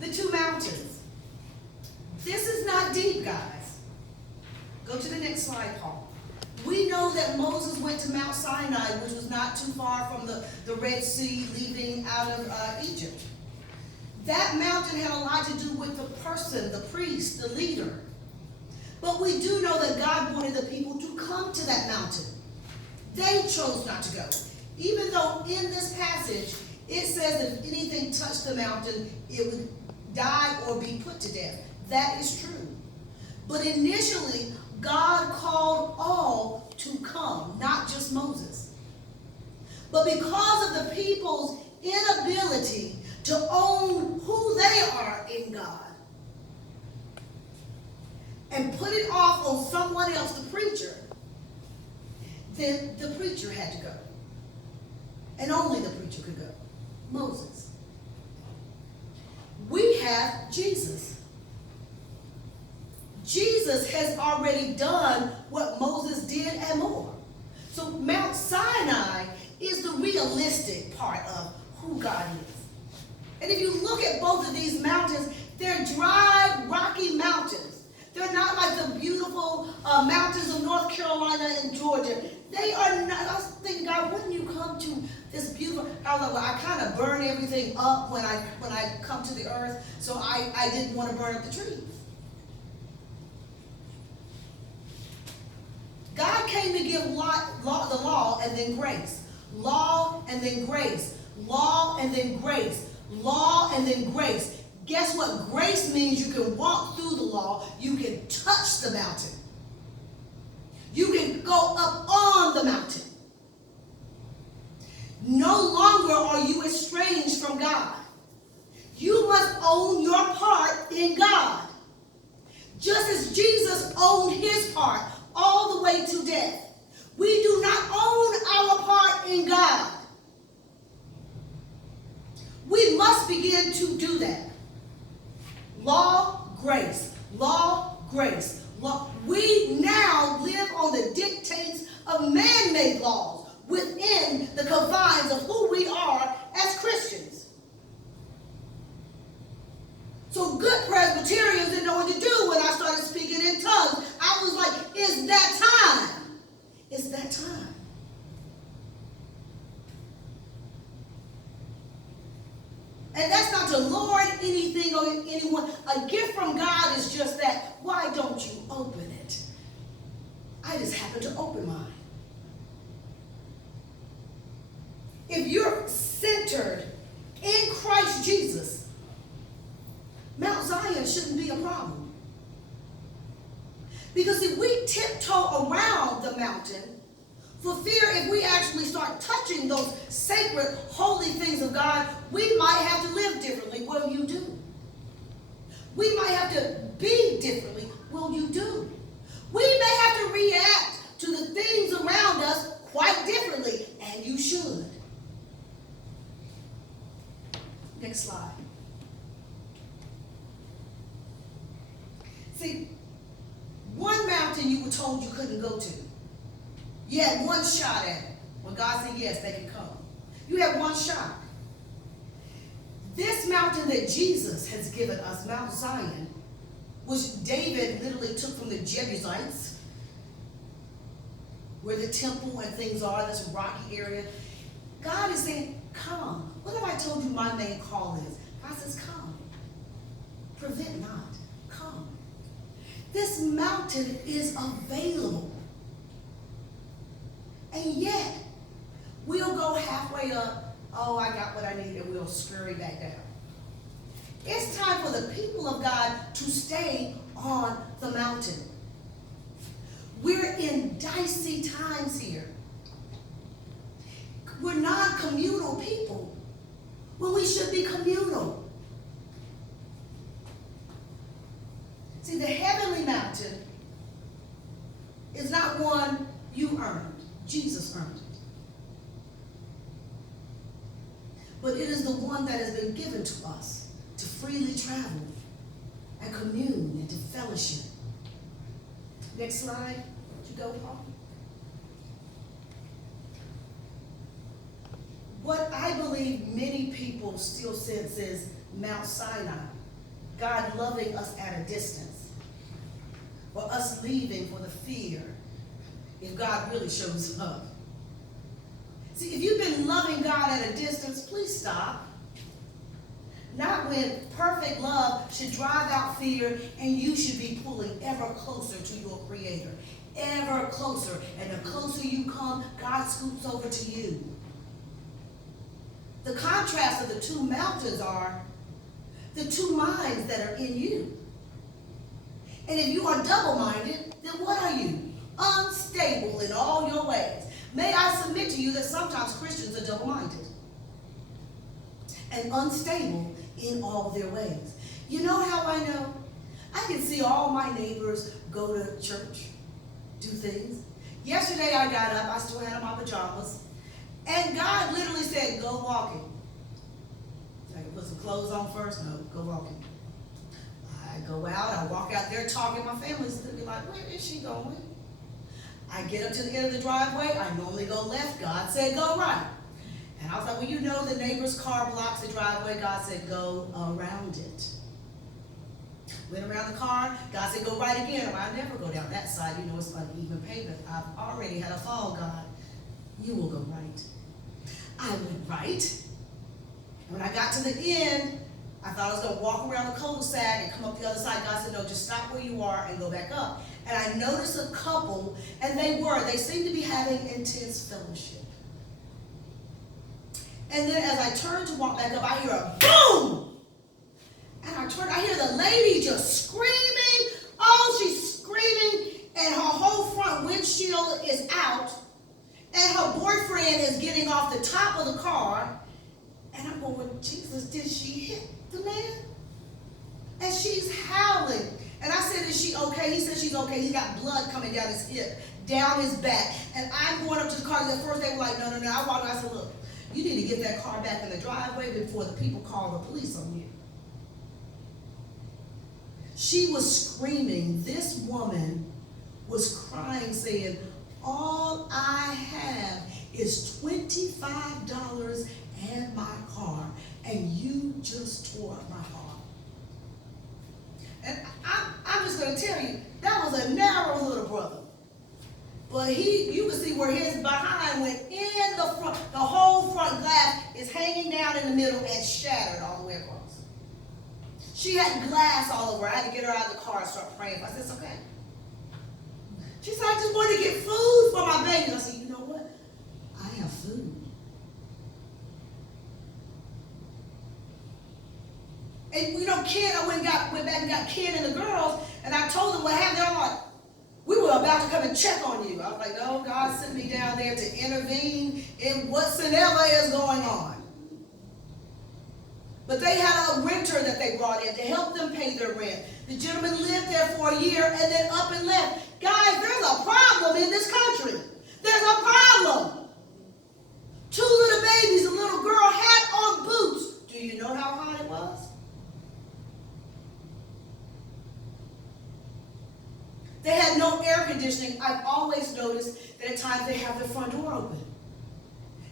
the two mountains. This is not deep, guys. Go to the next slide, Paul. We know that Moses went to Mount Sinai, which was not too far from the Red Sea, leaving out of Egypt. That mountain had a lot to do with the person, the priest, the leader. But we do know that God wanted the people to come to that mountain. They chose not to go. Even though in this passage, it says if anything touched the mountain, it would die or be put to death. That is true. But initially, God called all to come, not just Moses. But because of the people's inability to own who they are in God and put it off on someone else, the preacher, then the preacher had to go. And only the preacher could go. Moses. We have Jesus. Jesus has already done what Moses did and more. So Mount Sinai is the realistic part of who God is. And if you look at both of these mountains, they're dry, rocky mountains. They're not like the beautiful mountains of North Carolina and Georgia. They are not. I was thinking, God, wouldn't you come to this beautiful? I was like, well, I kind of burn everything up when I come to the earth, so I didn't want to burn up the trees. God came to give the law and then grace. Law and then grace. Law and then grace. Law and then grace. Guess what? Grace means you can walk through the law. You can touch the mountain. You can go up on the mountain. No longer are you estranged from God. You must own your part in God. Just as Jesus owned his part all the way to death. We do not own our part in God. We must begin to do that. Law, grace. Law, grace. Law. We now live on the dictates of man-made laws within the confines of who we are as Christians. So good Presbyterians didn't know what to do when I started speaking in tongues. I was like, it's that time. It's that time. And that's not to lord anything or anyone. A gift from God is just that. Why don't you open it? I just happen to open mine. If you're centered in Christ Jesus, Mount Zion shouldn't be a problem. Because if we tiptoe around the mountain, for fear if we actually start touching those sacred, holy things of God, we might have to live differently. Well, you do. We might have to be differently. Well, you do. We may have to react to the things around us quite differently, and you should. Next slide. See, one mountain you were told you couldn't go to. You had one shot at it. When God said yes, they could come. You had one shot. This mountain that Jesus has given us, Mount Zion, which David literally took from the Jebusites, where the temple and things are, this rocky area. God is saying, come. What have I told you my main call is? God says, come. Prevent not. Come. This mountain is available. And yet, we'll go halfway up. Oh, I got what I need, and we'll scurry back down. It's time for the people of God to stay on the mountain. We're in dicey times here. We're non-communal people when we should be communal. See, the heavenly mountain is not one you earned. Jesus earned it. But it is the one that has been given to us to freely travel and commune and to fellowship. Next slide. Would you go, Paul? What I believe many people still sense is Mount Sinai. God loving us at a distance, or us leaving for the fear if God really shows up. See, if you've been loving God at a distance, please stop. Not when perfect love should drive out fear and you should be pulling ever closer to your Creator. Ever closer. And the closer you come, God scoops over to you. The contrast of the two mountains are the two minds that are in you. And if you are double-minded, then what are you? Unstable in all your ways. May I submit to you that sometimes Christians are double-minded and unstable in all their ways. You know how I know? I can see all my neighbors go to church, do things. Yesterday I got up, I still had on my pajamas, and God literally said, go walking. I can put some clothes on first? No, go walking. I go out, I walk out there talking, my family's looking like, where is she going? I get up to the end of the driveway, I normally go left, God said go right. And I was like, well, you know the neighbor's car blocks the driveway, God said go around it. Went around the car, God said go right again. Well, I never go down that side, you know it's uneven pavement. I've already had a fall, God. You will go right. I went right. And when I got to the end, I thought I was going to walk around the cul-de-sac and come up the other side. God said, no, just stop where you are and go back up. And I noticed a couple, and they seemed to be having intense fellowship. And then as I turned to walk back up, I hear a boom! And I hear the lady just screaming. Oh, she's screaming, and her whole front windshield is out, and her boyfriend is getting off the top of the car. And I'm going, Jesus, did she hit the man? And she's howling. And I said, is she okay? He said she's okay. He's got blood coming down his hip, down his back. And I'm going up to the car. At first they were like, no. I walked out. I said, look, you need to get that car back in the driveway before the people call the police on you. She was screaming. This woman was crying, saying, all I have is $25 and my car, and you just tore up my heart. And I'm just going to tell you, that was a narrow little brother. But you can see where his behind went in the front. The whole front glass is hanging down in the middle and shattered all the way across. She had glass all over. I had to get her out of the car and start praying. I said, it's okay. She said, I just wanted to get food for my baby. I said, you know what? I have food. And Ken, I went back and got Ken and the girls, and I told them what happened. They're like, we were about to come and check on you. I was like, no, God sent me down there to intervene in whatsoever is going on. But they had a renter that they brought in to help them pay their rent. The gentleman lived there for a year and then up and left. Guys, there's a problem in this country. There's a problem. 2 little babies, a little girl had on boots. Do you know how hot it was? They had no air conditioning. I've always noticed that at times they have their front door open.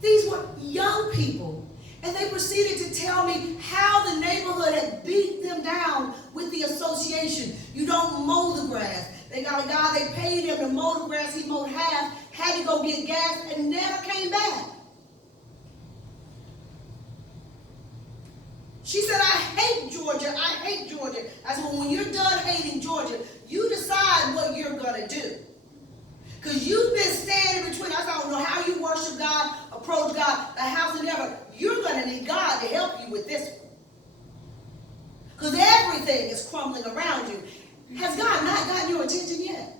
These were young people. And they proceeded to tell me how the neighborhood had beat them down with the association. You don't mow the grass. They got a guy, they paid him to mow the grass. He mowed half, had to go get gas, and never came back. She said, I hate Georgia. I hate Georgia. I said, well, when you're done hating Georgia, you decide what you're going to do. Because you've been standing between, I don't know how you worship God, approach God, the house and never. You're going to need God to help you with this one. Because everything is crumbling around you. Has God not gotten your attention yet?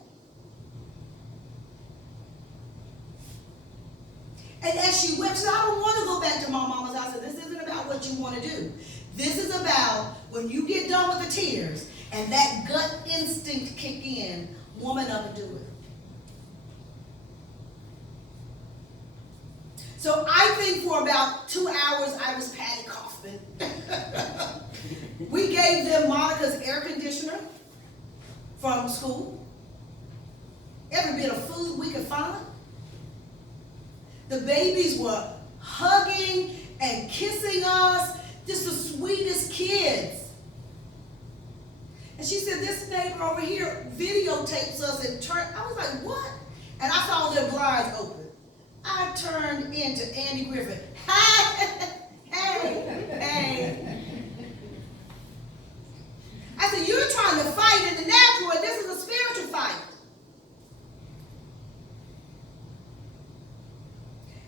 And as she wept, she said, I don't want to go back to my mama's house. I said, this isn't about what you want to do. This is about when you get done with the tears and that gut instinct kick in, woman up and do it. So I think for about 2 hours I was Patty Kaufman. We gave them Monica's air conditioner from school. Every bit of food we could find. The babies were hugging and kissing us. Just the sweetest kids. And she said, this neighbor over here videotapes us and turned. I was like, what? And I saw their blinds open. I turned into Andy Griffin. Hey. I said, you're trying to fight in the natural, and this is a spiritual fight.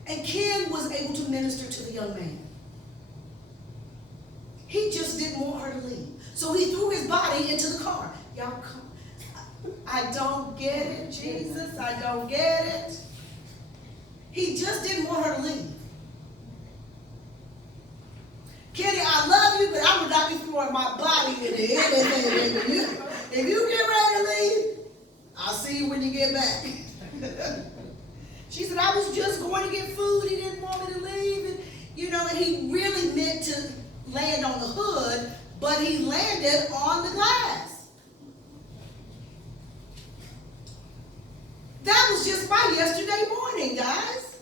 And Ken was able to minister to the young man. He just didn't want her to leave. So he threw his body into the car. Y'all come. I don't get it, Jesus. I don't get it. He just didn't want her to leave. Kenny, I love you, but I would not be throwing my body in the air. If you get ready to leave, I'll see you when you get back. She said, I was just going to get food. He didn't want me to leave. And, and he really meant to land on the hood, but he landed on the glass. That was just by yesterday morning, guys.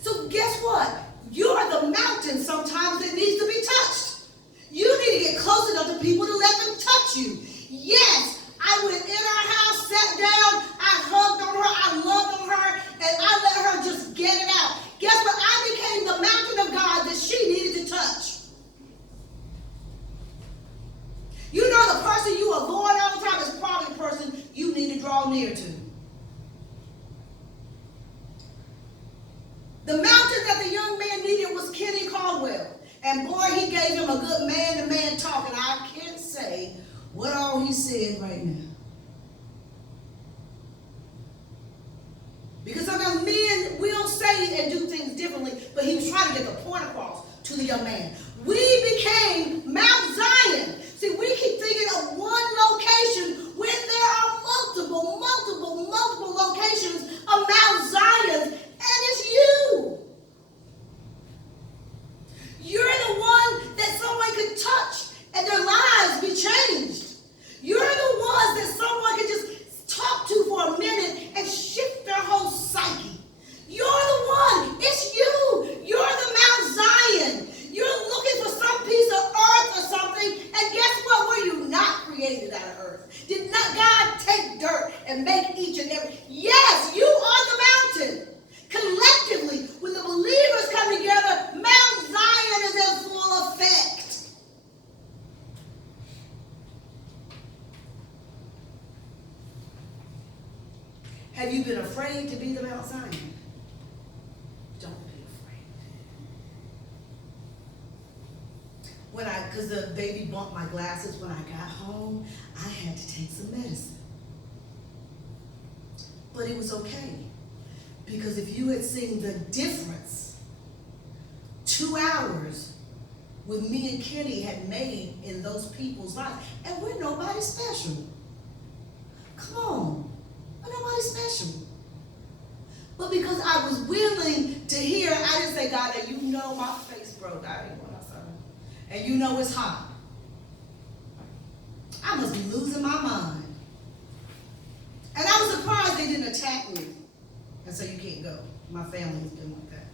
So guess what? You're the mountain sometimes that needs to be touched. You need to get close enough to people to let them touch you. Yes, I went in her house, sat down, I hugged on her, I loved on her, and I let her just get it out. Guess what? I became the mountain of God that she needed to touch. You know the person you avoid all the time is probably the person you need to draw near to. The mountain that the young man needed was Kenny Caldwell. And boy, he gave him a good man-to-man talk, and I can't say what all he said right now. Because sometimes men will say and do things differently, but he was trying to get the point across to the young man. We became Mount Zion. See, we keep thinking of one location when there are multiple locations of Mount Zion, and it's you. You're the one that someone could touch and their lives be changed. You're the ones that someone could just talk to for a minute and shift their whole psyche. You're the one. It's you. You're the Mount Zion. You're looking for some piece of earth or something, and guess what? Were you not created out of earth? Did not God take dirt and make each and every? Yes, you are the mountain. Collectively, when the believers come together, Mount Zion is in full effect. Have you been afraid to be the Mount Zion? Don't be afraid. Because the baby bumped my glasses when I got home, I had to take some medicine. But it was okay. Because if you had seen the difference 2 hours with me and Kenny had made in those people's lives, and we're nobody special. Come on, we're nobody special. But because I was willing to hear, I didn't say, God, you know my face broke. I didn't want to say. And you know it's hot. I must be losing my mind. And I was surprised they didn't attack me. And so you can't go. My family has been like that.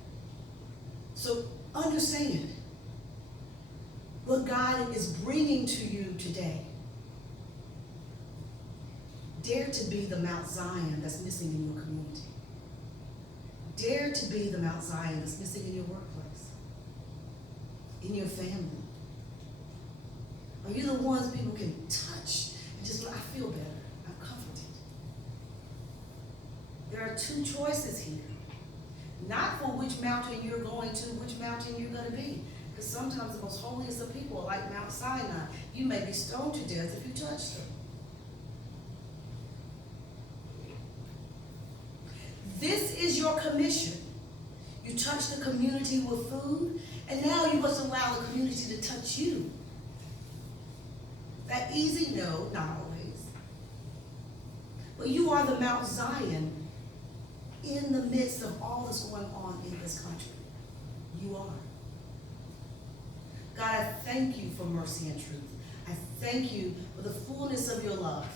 So understand what God is bringing to you today. Dare to be the Mount Zion that's missing in your community. Dare to be the Mount Zion that's missing in your workplace, in your family. Are you the ones people can touch and just, I feel better, I'm comforted? There are two choices here. Not for which mountain you're going to, which mountain you're going to be. Because sometimes the most holiest of people are like Mount Sinai. You may be stoned to death if you touch them. This is your commission. You touch the community with food, and now you must allow the community to touch you. That easy? No, not always. But you are the Mount Zion in the midst of all that's going on in this country. You are. God, I thank you for mercy and truth. I thank you for the fullness of your love.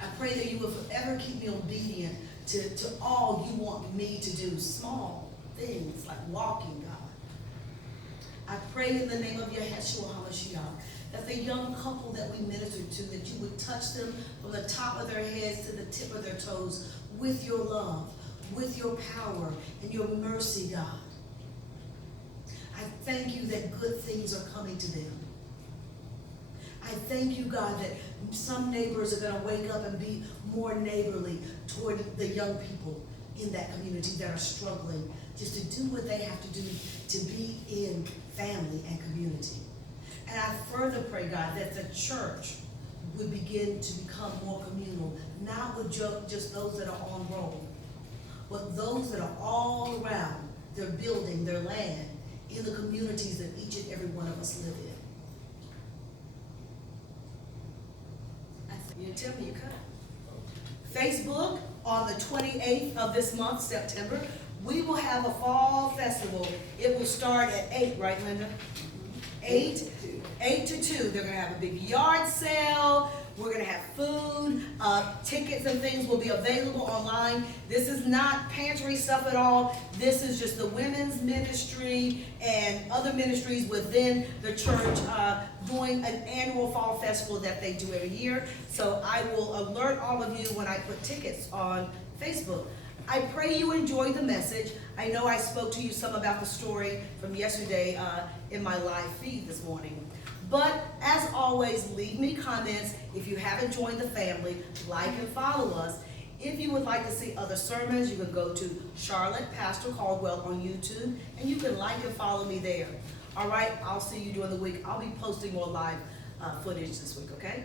I pray that you will forever keep me obedient to all you want me to do. Small things like walking, God. I pray in the name of Yeshua HaMashiach that the young couple that we ministered to, that you would touch them from the top of their heads to the tip of their toes with your love, with your power, and your mercy, God. I thank you that good things are coming to them. I thank you, God, that some neighbors are going to wake up and be more neighborly toward the young people in that community that are struggling just to do what they have to do to be in family and community. And I further pray, God, that the church would begin to become more communal, not with just those that are on roll, but those that are all around their building, their land, in the communities that each and every one of us live in. You tell me you cut. Facebook, on the 28th of this month, September, we will have a fall festival. It will start at 8, right, Linda? 8 to 2. They're going to have a big yard sale. We're going to have food. Tickets and things will be available online. This is not pantry stuff at all. This is just the women's ministry and other ministries within the church doing an annual fall festival that they do every year. So I will alert all of you when I put tickets on Facebook. I pray you enjoyed the message. I know I spoke to you some about the story from yesterday in my live feed this morning. But as always, leave me comments. If you haven't joined the family, like and follow us. If you would like to see other sermons, you can go to Charlotte Pastor Caldwell on YouTube, and you can like and follow me there. All right, I'll see you during the week. I'll be posting more live footage this week, okay?